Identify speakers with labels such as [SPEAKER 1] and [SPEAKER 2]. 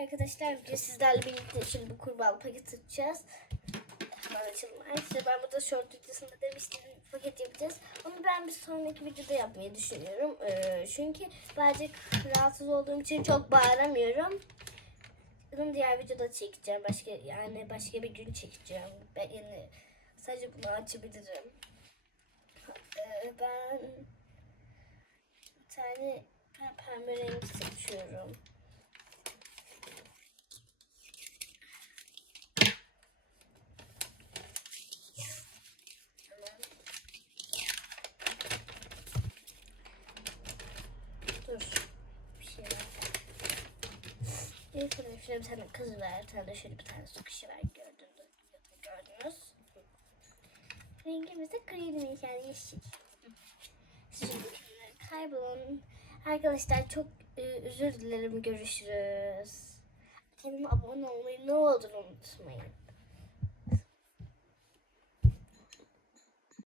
[SPEAKER 1] arkadaşlar bugün sizlerle birlikte şimdi bu kurbağa paket açacağız. Hemen açalım. Arkadaşlar ben burada short videosunda demiştim paket yapacağız. Ama ben bir sonraki videoda yapmayı düşünüyorum. Ee, çünkü birazcık rahatsız olduğum için çok bağıramıyorum. Bunu diğer videoda çekeceğim. Başka yani başka bir gün çekeceğim. Ben yani sadece bunu açabilirim. Ee, ben bir tane İlk olarak şöyle bir tane kız. Bir tane de şöyle bir tane su kişi ver. Gördünüz. Gördünüz. Rengimiz de kremi yani yeşil. Şimdi kaybolun. Arkadaşlar çok e, özür dilerim. Görüşürüz. Kanalıma abone olmayı ne olur unutmayın.